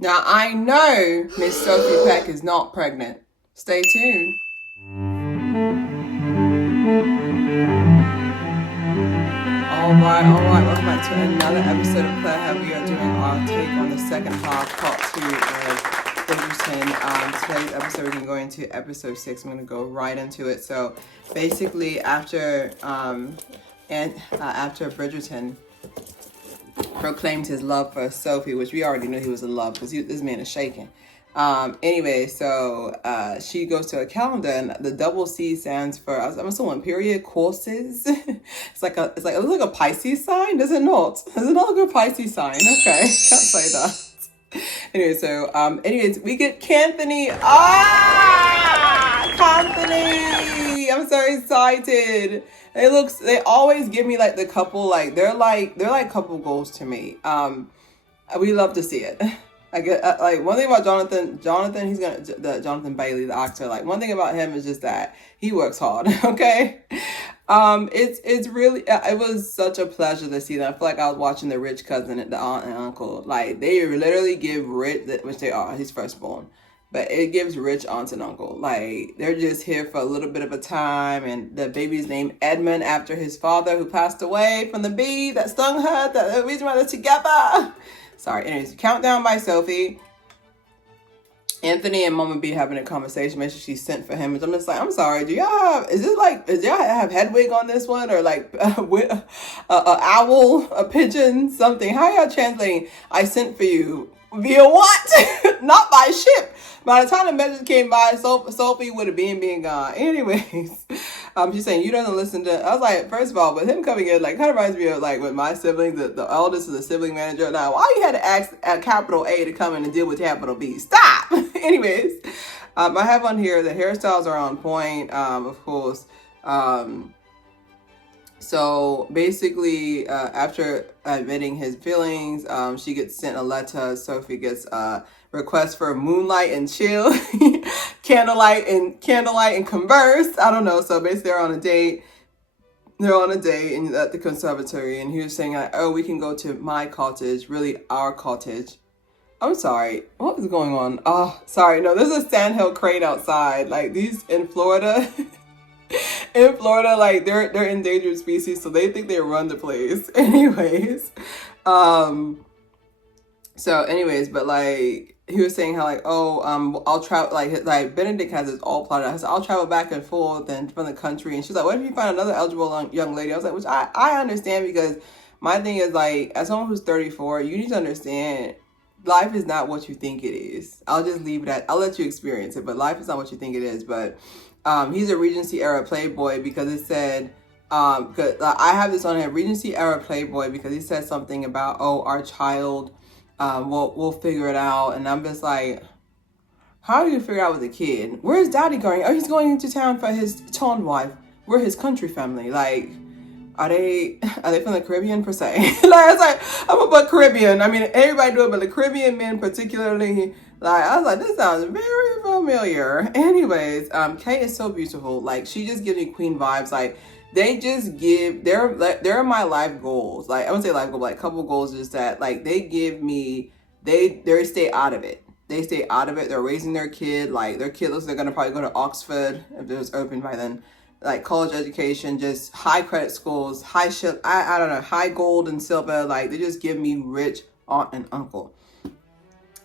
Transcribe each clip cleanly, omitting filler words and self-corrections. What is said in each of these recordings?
Now, I know Miss Sophie Peck is not pregnant. Stay tuned. All right. Welcome back to another episode of Claire How. We are doing our take on the second half, part 2 of Bridgerton. Today's episode, we're going to go into episode 6. I'm going to go right into it. So, basically, after Bridgerton proclaimed his love for Sophie, which we already knew he was in love because this man is shaking. Anyway, so she goes to a calendar, and the double C stands for, I'm assuming, period courses. It looks like a Pisces sign, does it not? Does it not look like a Pisces sign? Okay, can't say that. Anyway, so anyways, we get Canthony. Canthony! I'm so excited. They always give me like the couple, like they're like couple goals to me. We love to see it. I get like one thing about Jonathan, Jonathan Bailey, the actor. Like one thing about him is just that he works hard. Okay, it's really it was such a pleasure to see that. I feel like I was watching the rich cousin and the aunt and uncle. Like they literally give Rich, which they are, his firstborn, but it gives Rich aunt and uncle. Like they're just here for a little bit of a time, and the baby's named Edmund after his father who passed away from the bee that stung her. That's the reason why they're together. Sorry. Anyways, Countdown by Sophie. Anthony and Mama B having a conversation. Make sure she sent for him. And I'm just like, I'm sorry. Do y'all have Hedwig on this one, or like a owl, a pigeon, something? How are y'all translating? I sent for you via what? Not by ship. By the time the message came by, Sophie would have been gone. Anyways, she's saying you don't listen to. I was like, first of all, with him coming in, like, kind of reminds me of like with my siblings. The eldest is a sibling manager. Now, why you had to ask a capital A to come in and deal with capital B? Stop. Anyways, I have on here the hairstyles are on point. Of course. So basically, after admitting his feelings, she gets sent a letter. Sophie gets request for moonlight and chill, candlelight and converse. I don't know. So basically, they're on a date. At the conservatory, and he was saying like, "Oh, we can go to my cottage, really our cottage." I'm sorry, what is going on? Oh, sorry. No, there's a sandhill crane outside. Like these in Florida. In Florida, like they're endangered species, so they think they run the place. Anyways, but like he was saying how like, I'll travel, like Benedict has this all plotted out. So I'll travel back and forth and from the country, and she's like, what if you find another eligible young lady? I was like, which I understand, because my thing is like, as someone who's 34, you need to understand life is not what you think it is. I'll just leave it at, I'll let you experience it, but life is not what you think it is. But he's a Regency era Playboy, because it said, cause I have this on here, Regency era Playboy, because he said something about, our child, we'll figure it out. And I'm just like, how do you figure it out with a kid? Where's daddy going? Oh, he's going into town for his ton wife. We're his country family. Like, are they from the Caribbean per se? Like, it's like, I'm about Caribbean. I mean, everybody do it, but the Caribbean men particularly, like, I was like, this sounds very familiar. Anyways, Kate is so beautiful. Like, she just gives me queen vibes. Like, they just give, they're my life goals. Like, I wouldn't say life goal, but like couple goals is that, like, they give me, they stay out of it. They stay out of it. They're raising their kid. Like, their kid looks like they're going to probably go to Oxford if it was open by then. Like college education, just high credit schools, I don't know, high gold and silver. Like they just give me rich aunt and uncle.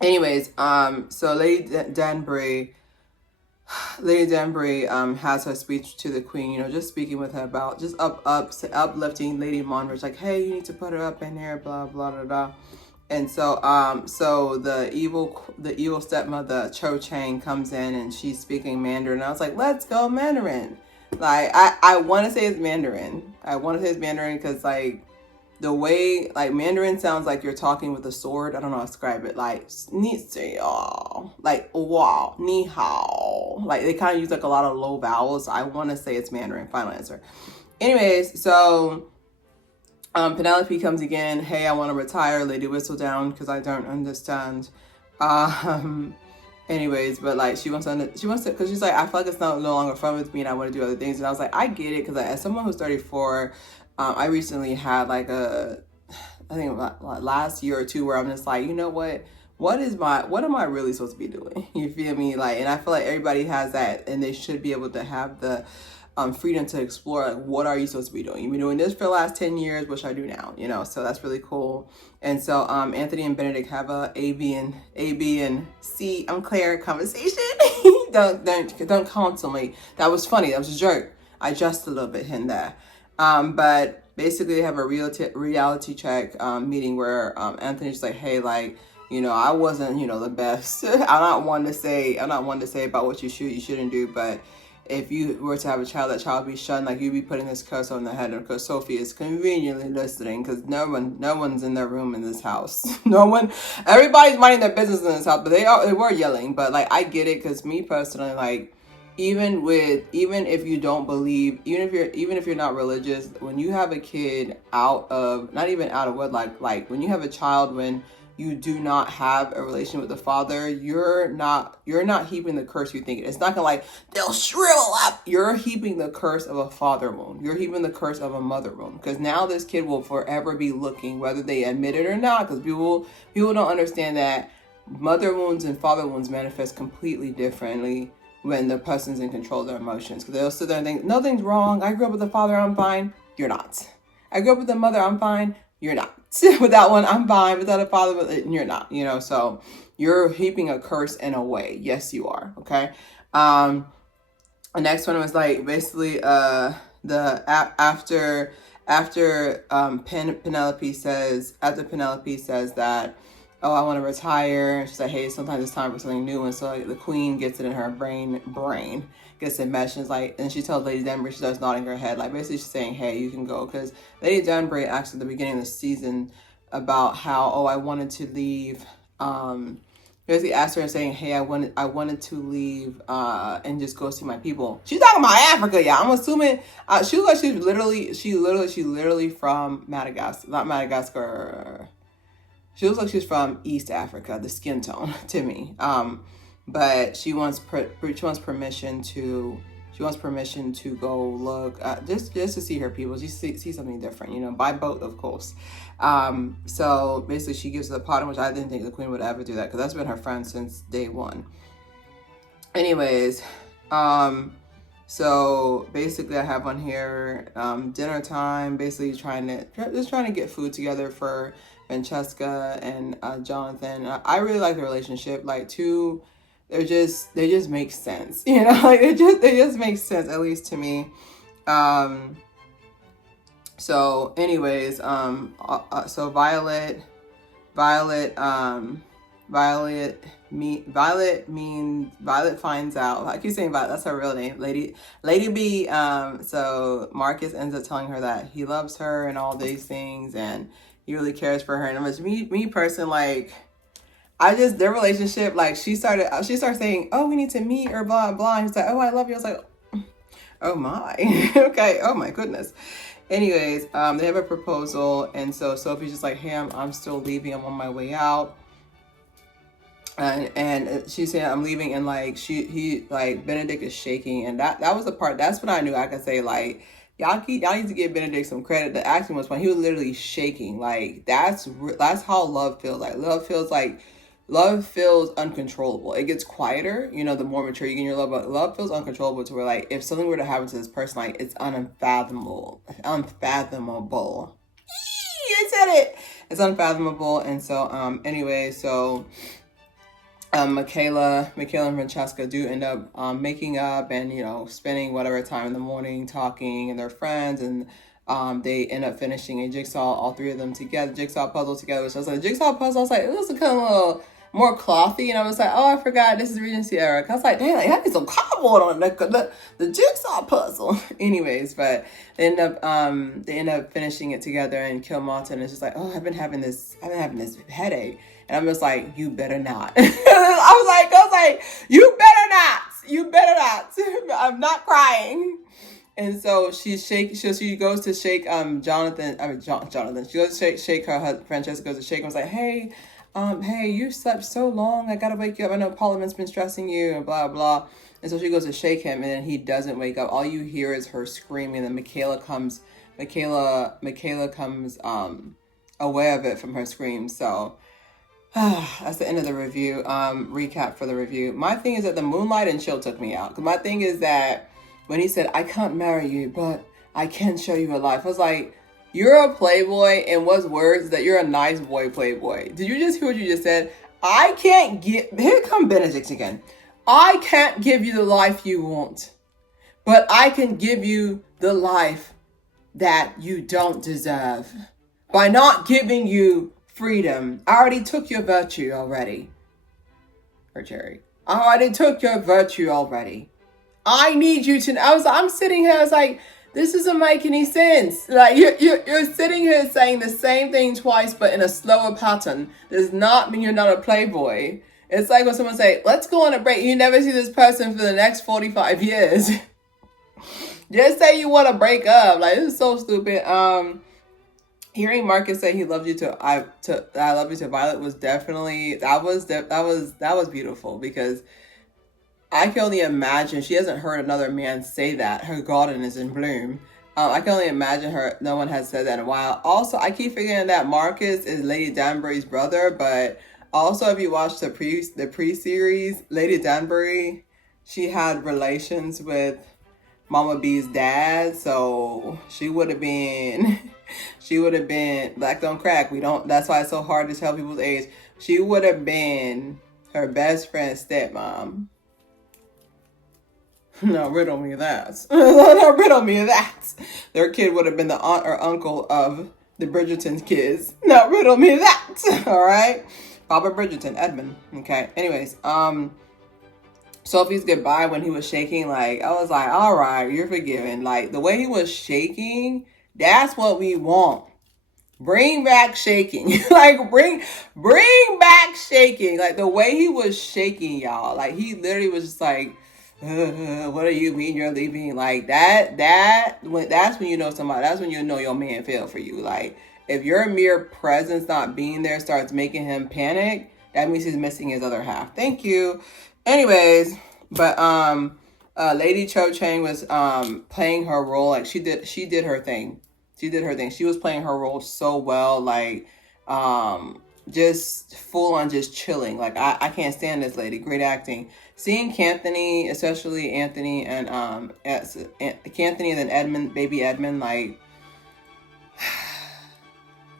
Anyways, so Lady Danbury has her speech to the Queen, you know, just speaking with her about just uplifting Lady Monridge, like, hey, you need to put her up in there, blah blah blah blah. And so the evil stepmother Cho Chang comes in and she's speaking Mandarin. I was like, let's go Mandarin. Like, I want to say it's Mandarin. I want to say it's Mandarin because, like, the way, like, Mandarin sounds like you're talking with a sword. I don't know how to describe it. Like, ni hao, like, wow, ni hao. Like, they kind of use, like, a lot of low vowels. So I want to say it's Mandarin. Final answer. Anyways, so Penelope comes again. Hey, I want to retire. Lady Whistledown, because I don't understand. Anyways, but like she wants to, because she's like, I feel like it's no longer fun with me, and I want to do other things. And I was like, I get it, because like, as someone who's 34, I recently had like I think last year or two, where I'm just like, you know what? what am I really supposed to be doing? You feel me? Like, and I feel like everybody has that, and they should be able to have the freedom to explore, like, what are you supposed to be doing? You've been doing this for the last 10 years, what should I do now? You know, so that's really cool. And so Anthony and Benedict have a A, B, and C, I'm Claire conversation. don't counsel me. That was funny. That was a joke. I just a little bit in there. But basically they have a reality check meeting where Anthony's like, hey, like, you know, I wasn't, you know, the best. I'm not one to say about what you shouldn't do, but if you were to have a child, that child would be shunned, like you'd be putting this curse on the head. And because Sophie is conveniently listening, because no one's in their room in this house. Everybody's minding their business in this house, but they were yelling. But like, I get it, because me personally, like, even if you don't believe, even if you're not religious, when you have a kid not even out of wedlock, like when you have a child when you do not have a relation with the father, you're not heaping the curse you think. It's not gonna, like, they'll shrivel up. You're heaping the curse of a father wound. You're heaping the curse of a mother wound. Because now this kid will forever be looking, whether they admit it or not, because people don't understand that mother wounds and father wounds manifest completely differently when the person's in control of their emotions. Because they'll sit there and think, nothing's wrong. I grew up with a father, I'm fine. You're not. I grew up with a mother, I'm fine. You're not. Without one, I'm fine. Without a father, you're not. You know, so you're heaping a curse in a way. Yes, you are. Okay. The next one was like basically after Penelope says that, oh, I want to retire. She's like, hey, sometimes it's time for something new. And so like, the queen gets it in her brain gets it meshed. And like, and she tells Lady Danbury, she starts nodding her head. Like, basically she's saying, hey, you can go. Because Lady Danbury asked at the beginning of the season about how, oh, I wanted to leave. Basically asked her and saying, hey, I wanted to leave and just go see my people. She's talking about Africa, yeah. I'm assuming she looks like she's literally from Madagascar, not Madagascar. She looks like she's from East Africa, the skin tone to me. But she wants permission to go look just to see her people, just see something different, you know, by boat, of course. So basically she gives her the pot, which I didn't think the queen would ever do that, because that's been her friend since day one. Anyways, so basically I have on here dinner time, basically trying to get food together for Francesca and Jonathan. I really like the relationship. Like, they just make sense, you know, like they just make sense, at least to me. So anyways, so Violet finds out. I keep saying Violet, that's her real name, Lady B. So Marcus ends up telling her that he loves her and all these things, and he really cares for her. And me personally, like, their relationship, like, she started saying, oh, we need to meet, or blah, blah. And he's like, oh, I love you. I was like, oh my, okay, oh my goodness. Anyways, they have a proposal. And so Sophie's just like, hey, I'm still leaving. I'm on my way out. And she's saying, I'm leaving. And like, Benedict is shaking. And that was the part, that's when I knew I could say, like, y'all need to give Benedict some credit. The acting was fun. He was literally shaking. Like, that's how love feels. Like, love feels uncontrollable. It gets quieter, you know, the more mature you get in your love, but love feels uncontrollable, to where, like, if something were to happen to this person, like, it's unfathomable. I said it. It's unfathomable. And so, anyway, so Michaela and Francesca do end up making up and, you know, spending whatever time in the morning talking, and they're friends, and they end up finishing a jigsaw, all three of them together, jigsaw puzzle together. So I was like, jigsaw puzzle, I was like, it was kind of a little more clothy, and I was like, oh, I forgot this is Regency era. I was like, damn, I need some cardboard on the jigsaw puzzle. Anyways, but they end up finishing it together, and Kilmartin is just like, oh, I've been having this headache. And I'm just like, you better not. I was like, you better not. I'm not crying. And so she goes to shake Jonathan. She goes to shake her husband. Francesca goes to shake him. I was like, hey, you slept so long. I gotta wake you up. I know Parliament's been stressing you, and blah blah. And so she goes to shake him, and then he doesn't wake up. All you hear is her screaming. And Michaela comes aware of it from her screams. So That's the end of the review. Recap for the review. My thing is that the Moonlight and Chill took me out. Cause my thing is that when he said, "I can't marry you, but I can show you a life," I was like, "You're a playboy, and what's worse is that you're a nice boy playboy." Did you just hear what you just said? I can't get. Here come Benedict again. I can't give you the life you want, but I can give you the life that you don't deserve by not giving you freedom. I already took your virtue already. Or Jerry. I already took your virtue already. I need you to. I'm sitting here. I was like, this doesn't make any sense. Like you're sitting here saying the same thing twice, but in a slower pattern. Does not mean you're not a playboy. It's like when someone say, "Let's go on a break." You never see this person for the next 45 years. Just say you want to break up. Like, this is so stupid. Hearing Marcus say he loved you to I love you to Violet was definitely that was beautiful, because I can only imagine she hasn't heard another man say that her garden is in bloom. I can only imagine no one has said that in a while. Also, I keep forgetting that Marcus is Lady Danbury's brother, but also if you watch the pre-series, Lady Danbury, she had relations with Mama B's dad, so she would have been black don't crack. That's why it's so hard to tell people's age. She would have been her best friend's stepmom. No, riddle me that. No, riddle me that. Their kid would have been the aunt or uncle of the Bridgerton kids. No, riddle me that. All right. Papa Bridgerton, Edmund. Okay. Anyways, Sophie's goodbye when he was shaking, like, I was like, all right, you're forgiven. Like, the way he was shaking, that's what we want. Bring back shaking. Like, bring back shaking. Like, the way he was shaking, y'all. Like, he literally was just like, what do you mean you're leaving? Like, that's when you know somebody, that's when you know your man fell for you. Like, if your mere presence not being there starts making him panic, that means he's missing his other half. Thank you. Anyways, but Lady Cho Chang was playing her role. Like, she did her thing. She was playing her role so well, like just full on just chilling. Like, I can't stand this lady. Great acting. Seeing Canthony, especially Anthony and Canthony and then Edmund, baby Edmund, like,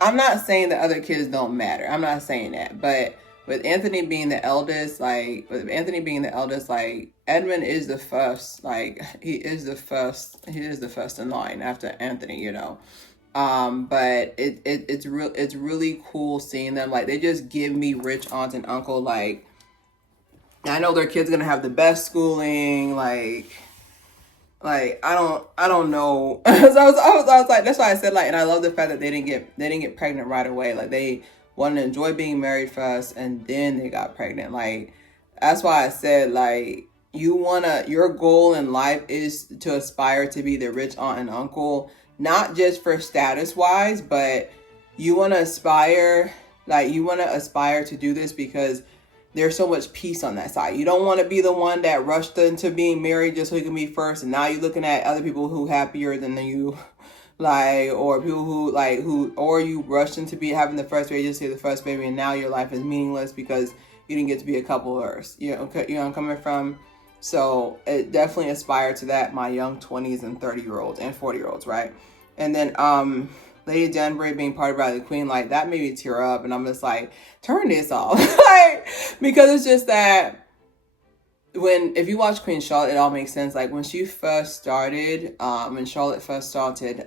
I'm not saying that other kids don't matter. I'm not saying that, but with Anthony being the eldest, like, Edmund is the first, like, he is the first in line after Anthony, you know. But it's really cool seeing them. Like, they just give me rich aunt and uncle. Like, I know their kid's gonna have the best schooling. Like I don't know. So I was like, that's why I said, like, and I love the fact that they didn't get pregnant right away. Like, they wanted to enjoy being married first, and then they got pregnant. Like, that's why I said, like, your goal in life is to aspire to be the rich aunt and uncle, not just for status wise, but you want to aspire to do this because there's so much peace on that side. You don't want to be the one that rushed into being married just so you can be first, and now you're looking at other people who happier than you, like, or people or you rushed into having the first baby just to the first baby, and now your life is meaningless because you didn't get to be a couple first. You know where I'm coming from? So it definitely aspired to that, my young 20s and 30-year-olds and 40-year-olds, right? And then Lady Danbury being part of Riley Queen, like, that made me tear up, and I'm just like, turn this off. Like, because it's just that if you watch Queen Charlotte, it all makes sense. Like, when she first started, when Charlotte first started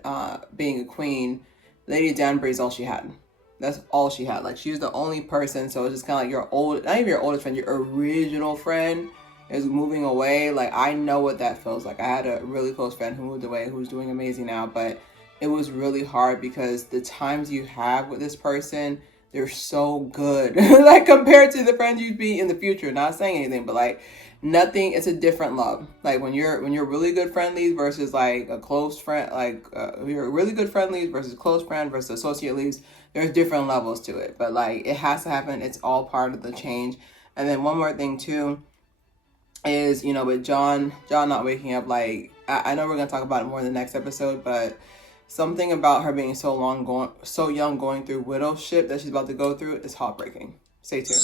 being a queen, Lady Danbury is all she had. That's all she had. Like, she was the only person, so it's just kind of like not even your oldest friend, your original friend is moving away. Like, I know what that feels like. I had a really close friend who moved away, who's doing amazing now, but it was really hard because the times you have with this person, they're so good. Like, compared to the friends you'd be in the future. Not saying anything, but like, nothing, it's a different love. Like, when you're really good friendlies versus like a close friend, like you're really good friendlies versus close friend versus associate leaves, there's different levels to it. But like, it has to happen. It's all part of the change. And then one more thing too is, with John not waking up, like, I know we're going to talk about it more in the next episode, but something about her being so young going through widowship that she's about to go through is heartbreaking. Stay tuned.